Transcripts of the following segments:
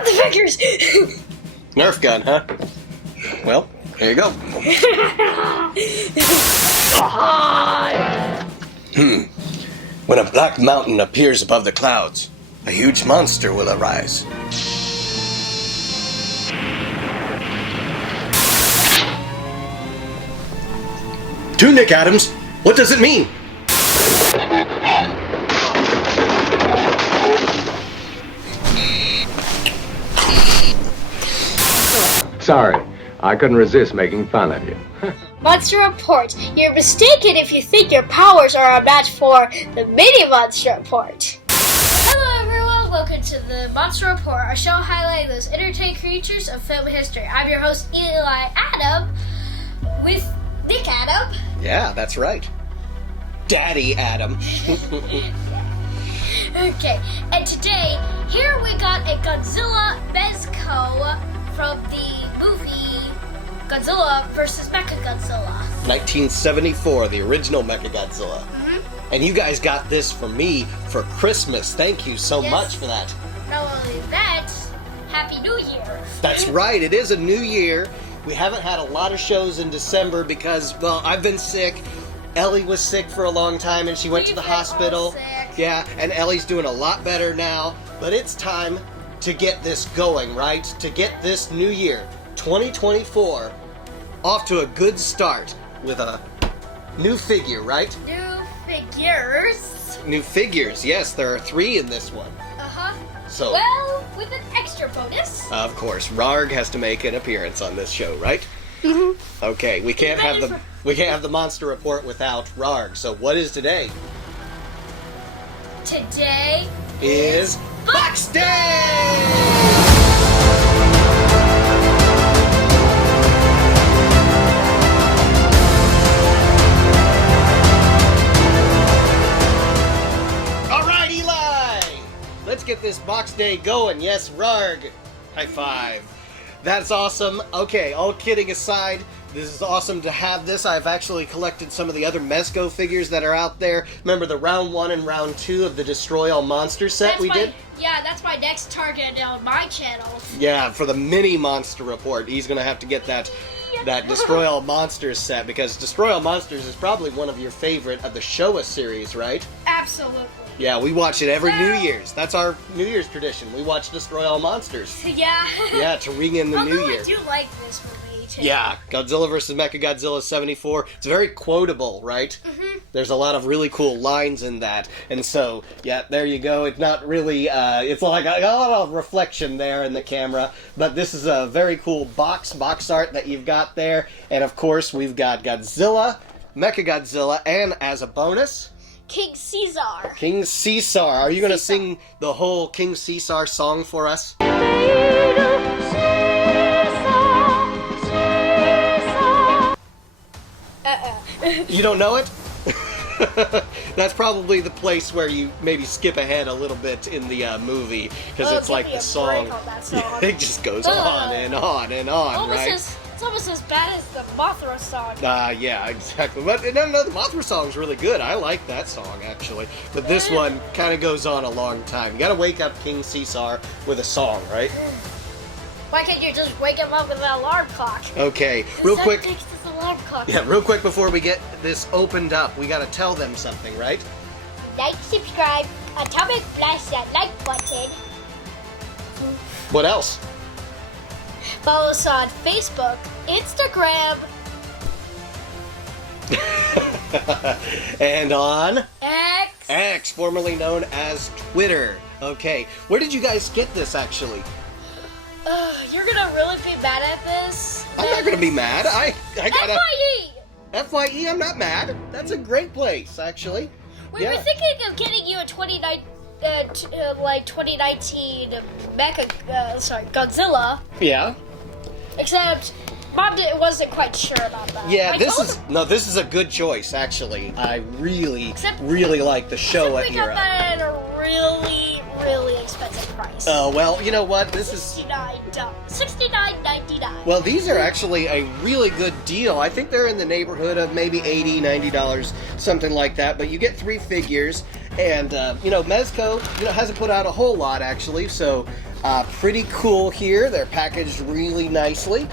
got the figures! Nerf gun, huh? Well, there you go. When a black mountain appears above the clouds, a huge monster will arise. To Nick Adams, what does it mean? Sorry, I couldn't resist making fun of you. Monster Report. You're mistaken if you think your powers are a match for the Mini Monster Report. Hello everyone, welcome to the Monster Report, a show highlighting those entertaining creatures of film history. I'm your host, Eli Adam, with Nick Adam. Yeah, that's right. Daddy Adam. Okay, and today, here we got a Godzilla Mezco from the movie Godzilla vs. Mechagodzilla. 1974, the original Mechagodzilla. And you guys got this for me for Christmas. Thank you so much for that. Not only that, Happy New Year. That's right, it is a new year. We haven't had a lot of shows in December because, well, I've been sick. Ellie was sick for a long time and she went to the hospital. Yeah, and Ellie's doing a lot better now. But it's time to get this going, right? To get this new year, 2024, off to a good start with a new figure, right? New figures. New figures, yes, there are 3 in this one. Uh-huh. So, well, with an extra bonus. of course, Rarg has to make an appearance on this show, right? Okay, we can't have the Monster Report without Rarg. So what is today? Today Is Box Day! All right, Eli! Let's get this Box Day going. Yes, Rarg. High five. That's awesome. Okay, all kidding aside, this is awesome to have this. I've actually collected some of the other Mezco figures that are out there. Remember the round 1 and round 2 of the Destroy All Monsters set did? Yeah, that's my next target on my channel. Yeah, for the mini Monster Report, he's going to have to get that Destroy All Monsters set, because Destroy All Monsters is probably one of your favorite of the Showa series, right? Absolutely. Yeah, we watch it every New Year's. That's our New Year's tradition. We watch Destroy All Monsters. Yeah. Yeah, to ring in the new year. I do like this movie, too. Yeah, Godzilla vs. Mechagodzilla 74. It's very quotable, right? There's a lot of really cool lines in that. And so, yeah, there you go. It's not really, it's like a lot of reflection there in the camera. But this is a very cool box art that you've got there. And of course, we've got Godzilla, Mechagodzilla, and as a bonus, King Caesar. King Caesar. Are you going to sing the whole King Caesar song for us? You don't know it? That's probably the place where you maybe skip ahead a little bit in the movie, because it's like the song. Yeah, it just goes on and on and on, right? It's almost as bad as the Mothra song. Yeah, exactly. But no, the Mothra song's really good. I like that song, actually. But this one kind of goes on a long time. You gotta wake up King Caesar with a song, right? Why can't you just wake him up with an alarm clock? Okay, real quick. Fix this alarm clock. Yeah, real quick before we get this opened up, we gotta tell them something, right? Like, subscribe, atomic blast that like button. What else? Follow us on Facebook, Instagram, and on X, formerly known as Twitter. Okay, where did you guys get this, actually? You're gonna really be mad at this? I'm not gonna be mad. I got FYE! FYE, I'm not mad. That's a great place, actually. We were thinking of getting you a 2019 Godzilla. Yeah. Except Mom wasn't quite sure about that. Yeah, this is a good choice, actually. I really like the Showa we era. got that at a really, really expensive price. Oh, well, you know what? This is $69.99. Well, these are actually a really good deal. I think they're in the neighborhood of maybe $80, $90, something like that. But you get 3 figures, And, Mezco, hasn't put out a whole lot, actually, so pretty cool here. They're packaged really nicely.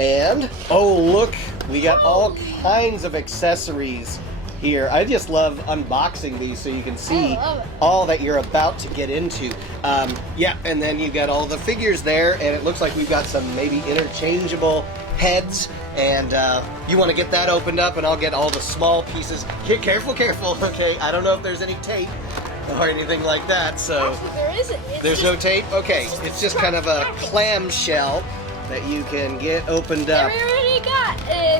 And, oh, look, we got all kinds of accessories here. I just love unboxing these so you can see all that you're about to get into. And then you got all the figures there, and it looks like we've got some maybe interchangeable heads, and you want to get that opened up, and I'll get all the small pieces. Careful, okay? I don't know if there's any tape or anything like that, so... Actually, there isn't. There's no tape? Okay, it's just kind of a clamshell that you can get opened up. There we already got,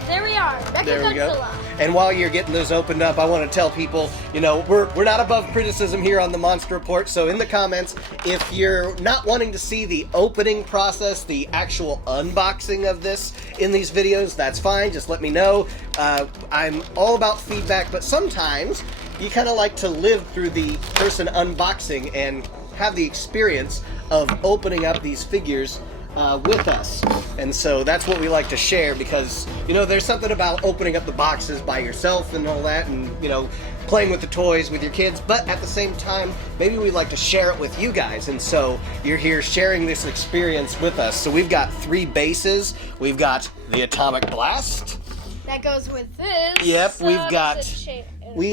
there we are, There we go. Godzilla. And while you're getting those opened up, I want to tell people, we're not above criticism here on the Monster Report, so in the comments, if you're not wanting to see the opening process, the actual unboxing of this in these videos, that's fine, just let me know. I'm all about feedback, but sometimes you kind of like to live through the person unboxing and have the experience of opening up these figures with us. And so that's what we like to share, because there's something about opening up the boxes by yourself and all that, and playing with the toys with your kids, but at the same time maybe we like to share it with you guys, and so you're here sharing this experience with us. So we've got 3 bases. We've got the Atomic Blast. That goes with this. Yep, we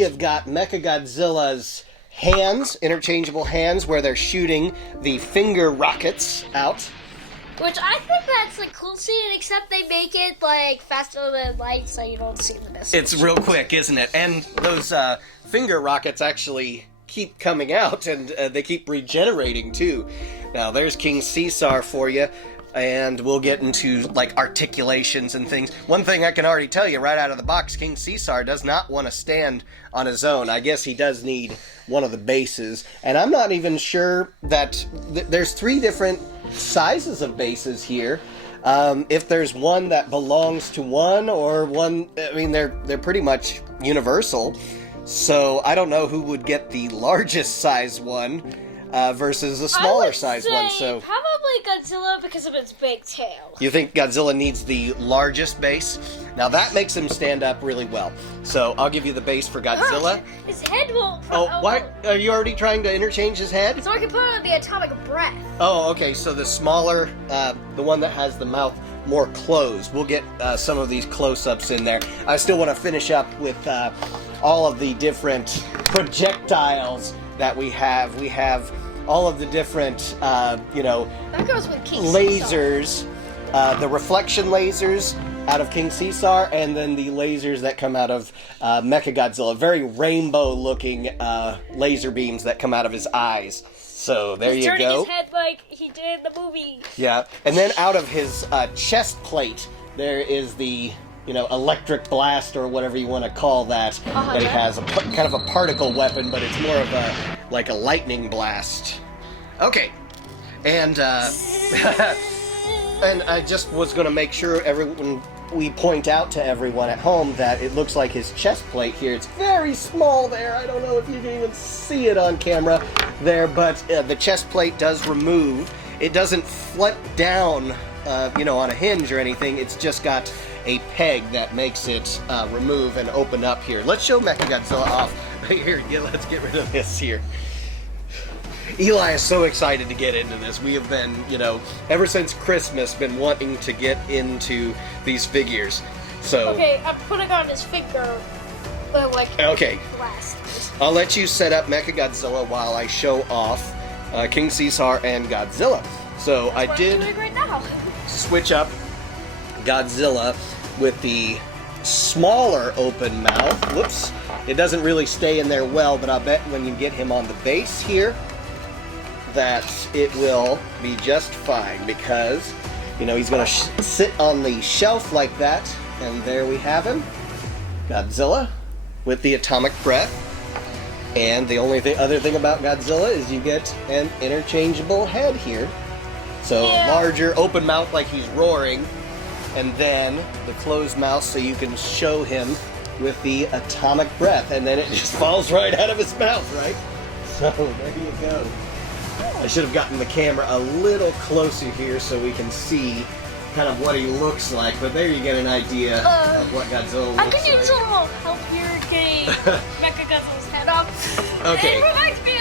have got Mechagodzilla's hands, interchangeable hands, where they're shooting the finger rockets out. Which I think that's a cool scene, except they make it faster than light, so you don't see the missiles. It's real quick, isn't it? And those finger rockets actually keep coming out, and they keep regenerating too. Now there's King Caesar for you, and we'll get into articulations and things. One thing I can already tell you right out of the box: King Caesar does not want to stand on his own. I guess he does need one of the bases, and I'm not even sure that there's 3 different sizes of bases here. If there's one that belongs to one, or one, they're pretty much universal. So I don't know who would get the largest size one versus the smaller size one. So probably Godzilla because of its big tail. You think Godzilla needs the largest base? Now that makes him stand up really well. So I'll give you the base for Godzilla. His head won't. Why are you already trying to interchange his head? So I can put on the atomic breath. Oh, okay. So the smaller, the one that has the mouth more closed. We'll get some of these close-ups in there. I still want to finish up with all of the different projectiles that we have. We have all of the different, that goes with King lasers, the reflection lasers out of King Caesar, and then the lasers that come out of Mechagodzilla. Very rainbow-looking laser beams that come out of his eyes. So there you go. Turning his head like he did in the movie. Yeah, and then out of his chest plate, there is the electric blast, or whatever you want to call that. That he has kind of a particle weapon, but it's more of a lightning blast. Okay, and and I just was going to make sure we point out to everyone at home that it looks like his chest plate here. It's very small there. I don't know if you can even see it on camera there, but the chest plate does remove. It doesn't flip down, on a hinge or anything. It's just got a peg that makes it remove and open up here. Let's show Mechagodzilla off. Here, let's get rid of this here. Eli is so excited to get into this. We have been, ever since Christmas, been wanting to get into these figures. So okay, I'm putting on his finger, okay. blasters. I'll let you set up Mechagodzilla while I show off King Caesar and Godzilla. So That's what I did I'm doing right now. switch up Godzilla with the smaller open mouth. Whoops. It doesn't really stay in there well, but I'll bet when you get him on the base here that it will be just fine, because he's going to sit on the shelf like that, and there we have him, Godzilla with the atomic breath. And the only other thing about Godzilla is you get an interchangeable head here. So larger open mouth like he's roaring, and then the closed mouth so you can show him with the atomic breath, and then it just falls right out of his mouth, right? So there you go. I should have gotten the camera a little closer here so we can see kind of what he looks like, but there you get an idea of what Godzilla I looks can use a like. little help here getting Mechagodzilla's head off. Okay. It reminds me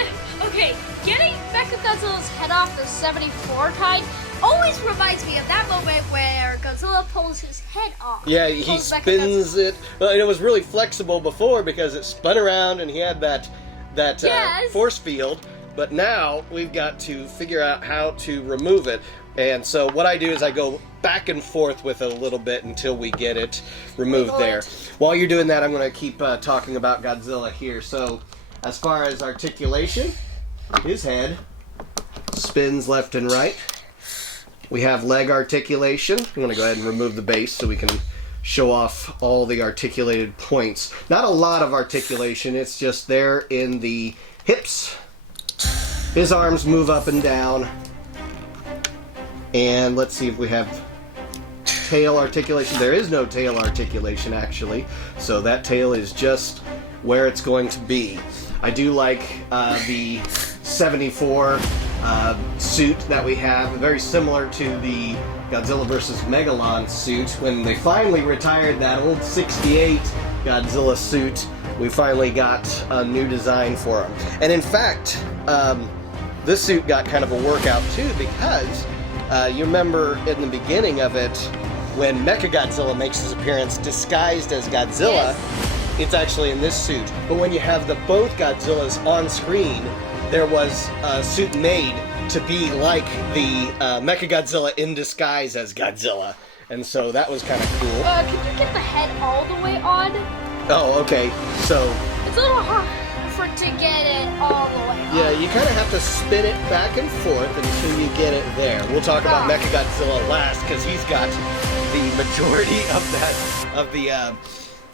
getting Mechagodzilla's head off the 74 kind always reminds me of that moment where Godzilla pulls his head off. Yeah, he spins it. Well, and it was really flexible before because it spun around and he had that force field. But now we've got to figure out how to remove it. And so what I do is I go back and forth with it a little bit until we get it removed there. While you're doing that, I'm going to keep talking about Godzilla here. So as far as articulation, his head spins left and right. We have leg articulation. I'm going to go ahead and remove the base so we can show off all the articulated points. Not a lot of articulation, it's just there in the hips. His arms move up and down. And let's see if we have tail articulation. There is no tail articulation, actually. So that tail is just where it's going to be. I do like the 74 suit that we have, very similar to the Godzilla vs. Megalon suit. When they finally retired that old 68 Godzilla suit, we finally got a new design for him. And in fact, this suit got kind of a workout too, because you remember in the beginning of it, when Mechagodzilla makes his appearance disguised as Godzilla, it's actually in this suit. But when you have both Godzillas on screen, there was a suit made to be like the Mechagodzilla in disguise as Godzilla. And so that was kind of cool. Can you get the head all the way on? Oh, okay. So it's a little hard to get it all the way on. Yeah, you kind of have to spin it back and forth until you get it there. We'll talk about Mechagodzilla last because he's got the majority of the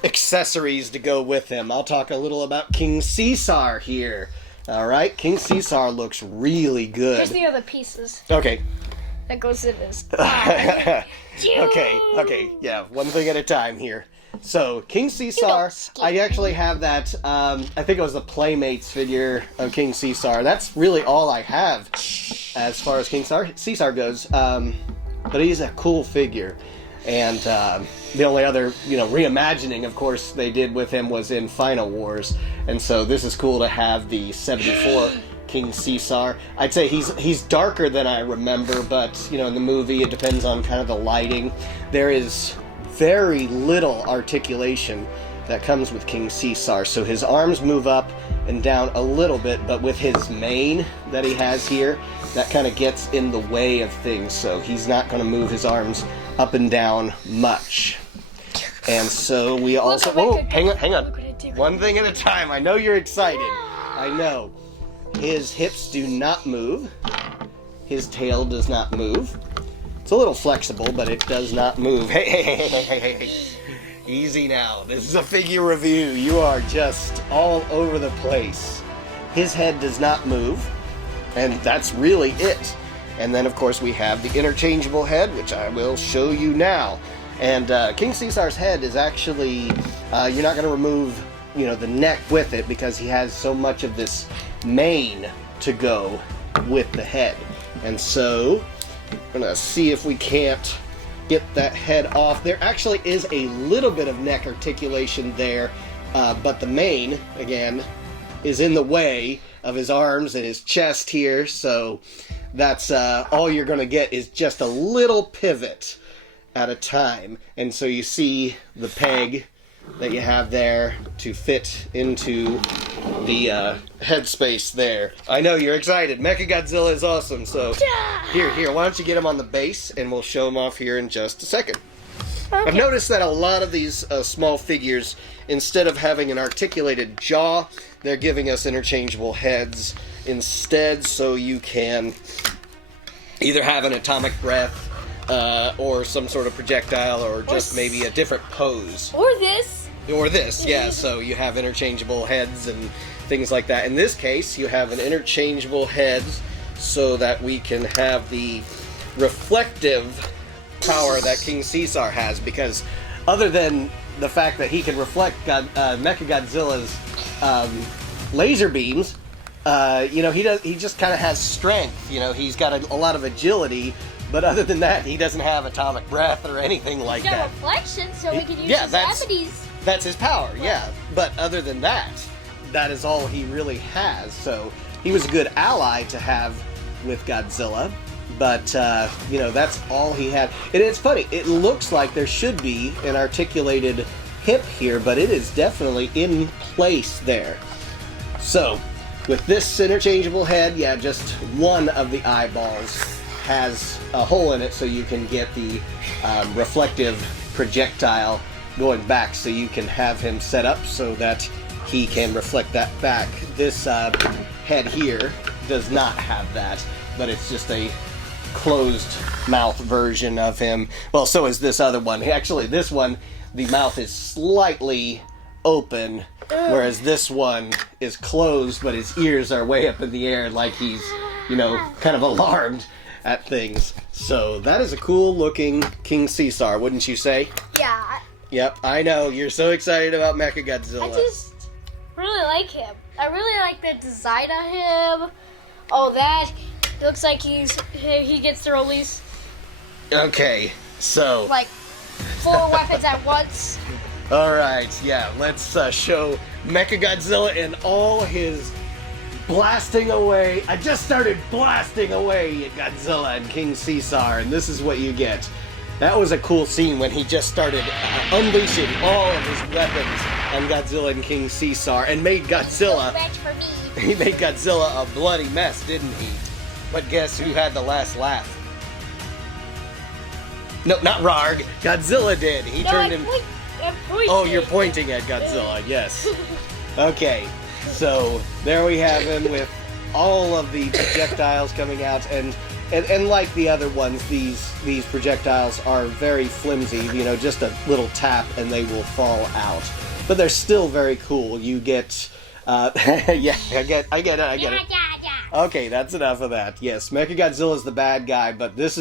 accessories to go with him. I'll talk a little about King Caesar here. All right, King Caesar looks really good. Here's the other pieces. Okay. That goes in this. Okay, yeah, one thing at a time here. So, King Caesar, I actually have that, I think it was the Playmates figure of King Caesar. That's really all I have as far as King Caesar goes. But he's a cool figure. And the only other, reimagining, of course, they did with him was in Final Wars. And so this is cool to have the 74 King Caesar. I'd say he's darker than I remember, but, in the movie it depends on kind of the lighting. There is very little articulation that comes with King Caesar. So his arms move up and down a little bit, but with his mane that he has here, that kind of gets in the way of things. So he's not going to move his arms up and down much. And so we also... Whoa, hang on. One thing at a time. I know you're excited. I know. His hips do not move. His tail does not move. It's a little flexible, but it does not move. Hey. Easy now. This is a figure review. You are just all over the place. His head does not move, and that's really it. And then, of course, we have the interchangeable head, which I will show you now. And King Caesar's head is actually, you're not going to remove, the neck with it because he has so much of this mane to go with the head. And so, I'm going to see if we can't get that head off. There actually is a little bit of neck articulation there, but the mane, again, is in the way of his arms and his chest here, so that's all you're going to get is just a little pivot at a time. And so you see the peg that you have there to fit into the headspace there. I know you're excited. Mechagodzilla is awesome, so here, why don't you get him on the base and we'll show him off here in just a second. Okay. I've noticed that a lot of these small figures, instead of having an articulated jaw, they're giving us interchangeable heads instead, so you can either have an atomic breath or some sort of projectile, or just maybe a different pose. Or this, yeah, so you have interchangeable heads and things like that. In this case, you have an interchangeable head so that we can have the reflective power that King Caesar has, because other than the fact that he can reflect Mechagodzilla's laser beams, he just kind of has strength. He's got a lot of agility, But other than that, he doesn't have atomic breath or anything like He's got that. reflection, so we can use Yeah, his that's- abilities. That's his power, yeah. But other than that, that is all he really has. So he was a good ally to have with Godzilla. But, you know, that's all he had. And it's funny, it looks like there should be an articulated hip here, but it is definitely in place there. So, with this interchangeable head, yeah, just one of the eyeballs has a hole in it so you can get the reflective projectile going back, so you can have him set up so that he can reflect that back. This head here does not have that, but it's just a closed mouth version of him. Well, so is this other one. Actually, this one, the mouth is slightly open, whereas this one is closed, but his ears are way up in the air like he's, you know, kind of alarmed at things. So that is a cool looking King Caesar, wouldn't you say? Yeah, Yep, I know. You're so excited about Mechagodzilla. I just really like him. I really like the design of him. Oh, that looks like he gets to release Okay, so... like 4 weapons at once. Alright, yeah, let's show Mechagodzilla and all his blasting away. I just started blasting away at Godzilla and King Caesar, and this is what you get. That was a cool scene when he just started unleashing all of his weapons on Godzilla and King Caesar and made Godzilla... Match for me. He made Godzilla a bloody mess, didn't he? But guess who had the last laugh? No, not Rarg. Godzilla did. He turned him... I'm pointing. Oh, you're pointing at Godzilla, yes. Okay, so there we have him with all of the projectiles coming out, and like the other ones, these projectiles are very flimsy, you know, just a little tap and they will fall out. But they're still very cool. You get, yeah, I get it. Okay, that's enough of that. Yes, Mechagodzilla is the bad guy, but this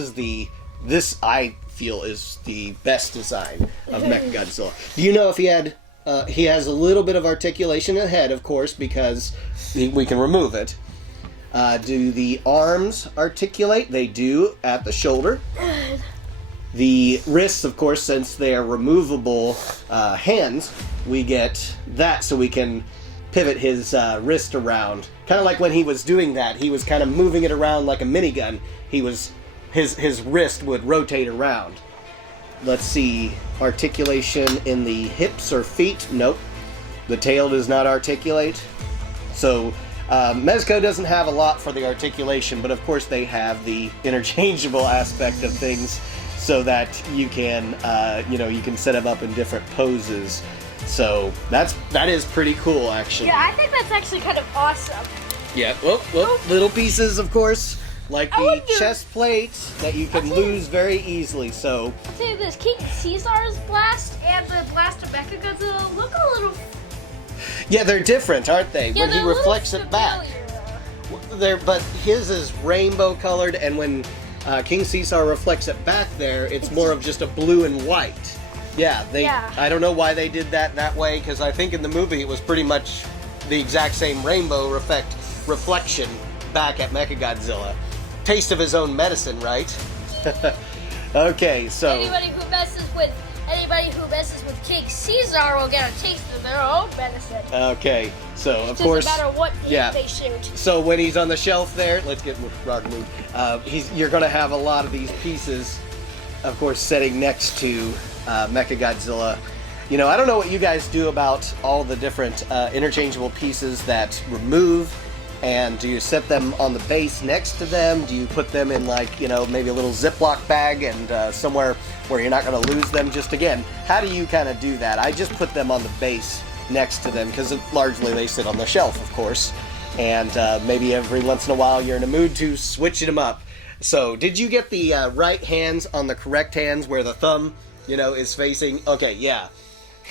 I feel is the best design of Mechagodzilla. Do you know if he has a little bit of articulation in the head, of course, because we can remove it. Do the arms articulate? They do at the shoulder. The wrists, of course, since they are removable hands, we get that so we can pivot his wrist around. Kind of like when he was doing that, he was kind of moving it around like a minigun. His wrist would rotate around. Let's see, articulation in the hips or feet? Nope. The tail does not articulate. So Mezco doesn't have a lot for the articulation, but of course they have the interchangeable aspect of things so that you can, you can set them up in different poses. So that is pretty cool, actually. Yeah, I think that's actually kind of awesome. Yeah, well, little pieces, of course, like the chest plate that you can lose very easily, so... I'll tell you this, King Caesar's blast and the blast of Mechagodzilla look a little... Yeah, they're different, aren't they? Yeah, when he reflects it back. But his is rainbow colored, and when King Caesar reflects it back there, it's more of just a blue and white. Yeah, I don't know why they did that way, because I think in the movie it was pretty much the exact same rainbow reflection back at Mechagodzilla. Taste of his own medicine, right? Okay, so... Anybody who messes with King Caesar will get a taste of their own medicine. Okay, so of course... Doesn't matter what they shoot. So when he's on the shelf there, let's get Rod moved. You're going to have a lot of these pieces, of course, sitting next to Mechagodzilla. You know, I don't know what you guys do about all the different interchangeable pieces that remove, and do you set them on the base next to them? Do you put them in, like, you know, maybe a little Ziploc bag and somewhere where you're not going to lose them? Just again, how do you kind of do that? I just put them on the base next to them because largely they sit on the shelf, of course, and maybe every once in a while you're in a mood to switch them up. So did you get the right hands on the correct hands where the thumb, you know, is facing? Okay, yeah.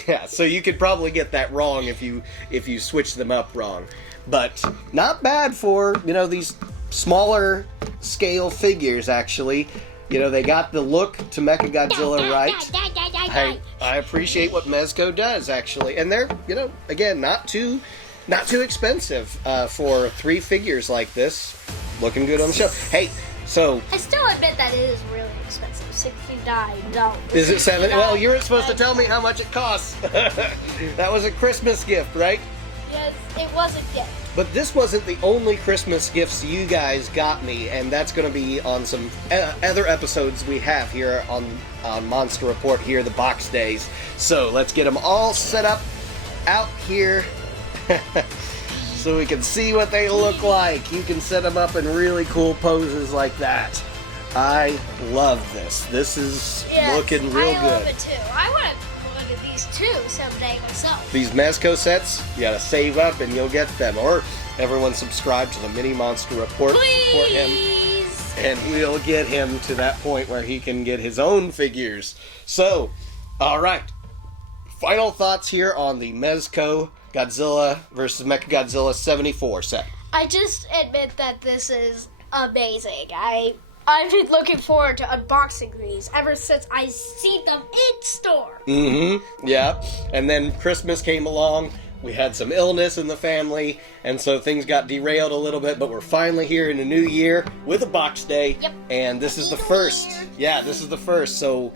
Yeah, so you could probably get that wrong if you switch them up wrong. But not bad for, you know, these smaller scale figures, actually. You know, they got the look to Mechagodzilla right. I appreciate what Mezco does, actually. And they're, you know, again, not too expensive for 3 figures like this. Looking good on the show. Hey, So, I still admit that it is really expensive. $69. is it 7? Well, you were supposed to tell me how much it costs. That was a Christmas gift, right? Yes, it was a gift. But this wasn't the only Christmas gifts you guys got me, and that's going to be on some other episodes we have here on Monster Report here, the box days. So let's get them all set up out here so we can see what they look like. You can set them up in really cool poses like that. I love this. This is looking real good. I love it too. I want one of these too someday myself. These Mezco sets, you gotta save up and you'll get them. Or everyone subscribe to the Mini Monster Report for him. And we'll get him to that point where he can get his own figures. So, alright. Final thoughts here on the Mezco Godzilla vs. Mechagodzilla 74 set. I just admit that this is amazing. I've been looking forward to unboxing these ever since I seen them in store. Mm-hmm. Yeah. And then Christmas came along. We had some illness in the family, and so things got derailed a little bit, but we're finally here in the new year with a box day. Yep. And this is the first. Yeah, this is the first. So,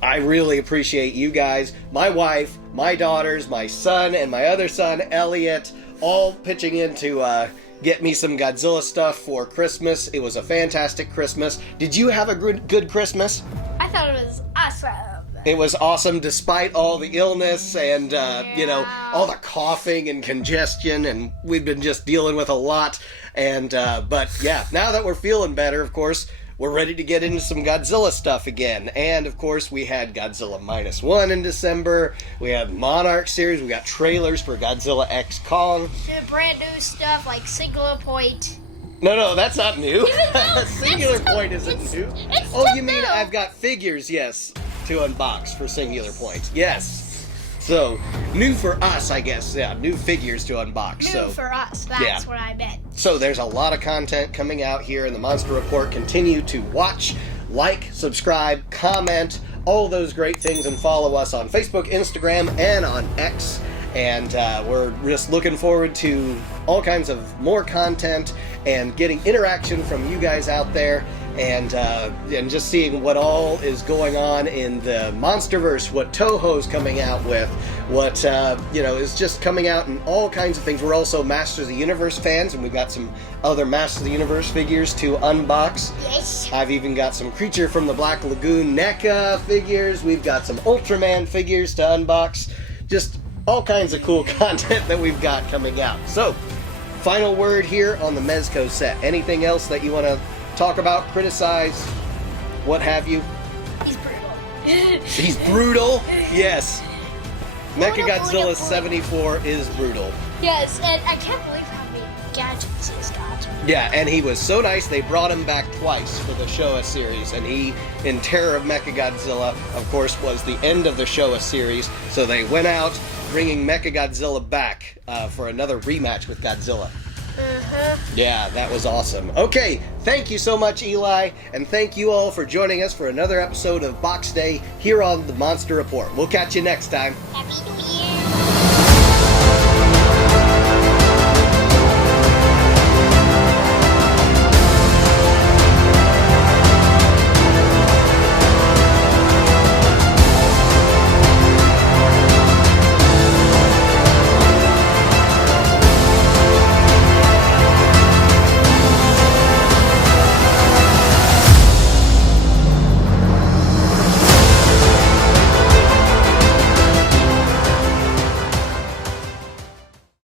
I really appreciate you guys, my wife, my daughters, my son, and my other son, Elliot, all pitching in to get me some Godzilla stuff for Christmas. It was a fantastic Christmas. Did you have a good Christmas? I thought it was awesome. It was awesome despite all the illness and, all the coughing and congestion, and we've been just dealing with a lot. And, but yeah, now that we're feeling better, of course, we're ready to get into some Godzilla stuff again. And, of course, we had Godzilla -1 in December. We have Monarch series. We got trailers for Godzilla X Kong. Brand new stuff like Singular Point. No, that's not new. No, Singular Point isn't new. It's Oh, still you mean new. I've got figures, yes, to unbox for Singular Point. Yes. So, new for us, I guess. Yeah, new figures to unbox. New for us. That's what I meant. So there's a lot of content coming out here in the Monster Report. Continue to watch, like, subscribe, comment, all those great things, and follow us on Facebook, Instagram, and on X. And we're just looking forward to all kinds of more content and getting interaction from you guys out there, and just seeing what all is going on in the Monsterverse, what Toho's coming out with, what is just coming out, and all kinds of things. We're also Masters of the Universe fans, and we've got some other Masters of the Universe figures to unbox. Yes. I've even got some Creature from the Black Lagoon NECA figures. We've got some Ultraman figures to unbox. Just all kinds of cool content that we've got coming out. So, final word here on the Mezco set. Anything else that you want to talk about, criticize, what have you? He's brutal. He's brutal? Yes. Brutal, Mechagodzilla brutal. 74 is brutal. Yes, and I can't believe how many gadgets he's got. Yeah, and he was so nice, they brought him back twice for the Showa series, and he, in Terror of Mechagodzilla, of course, was the end of the Showa series, so they went out bringing Mechagodzilla back for another rematch with Godzilla. Yeah, that was awesome. Okay, thank you so much, Eli, and thank you all for joining us for another episode of Box Day here on the Monster Report. We'll catch you next time. Happy New Year!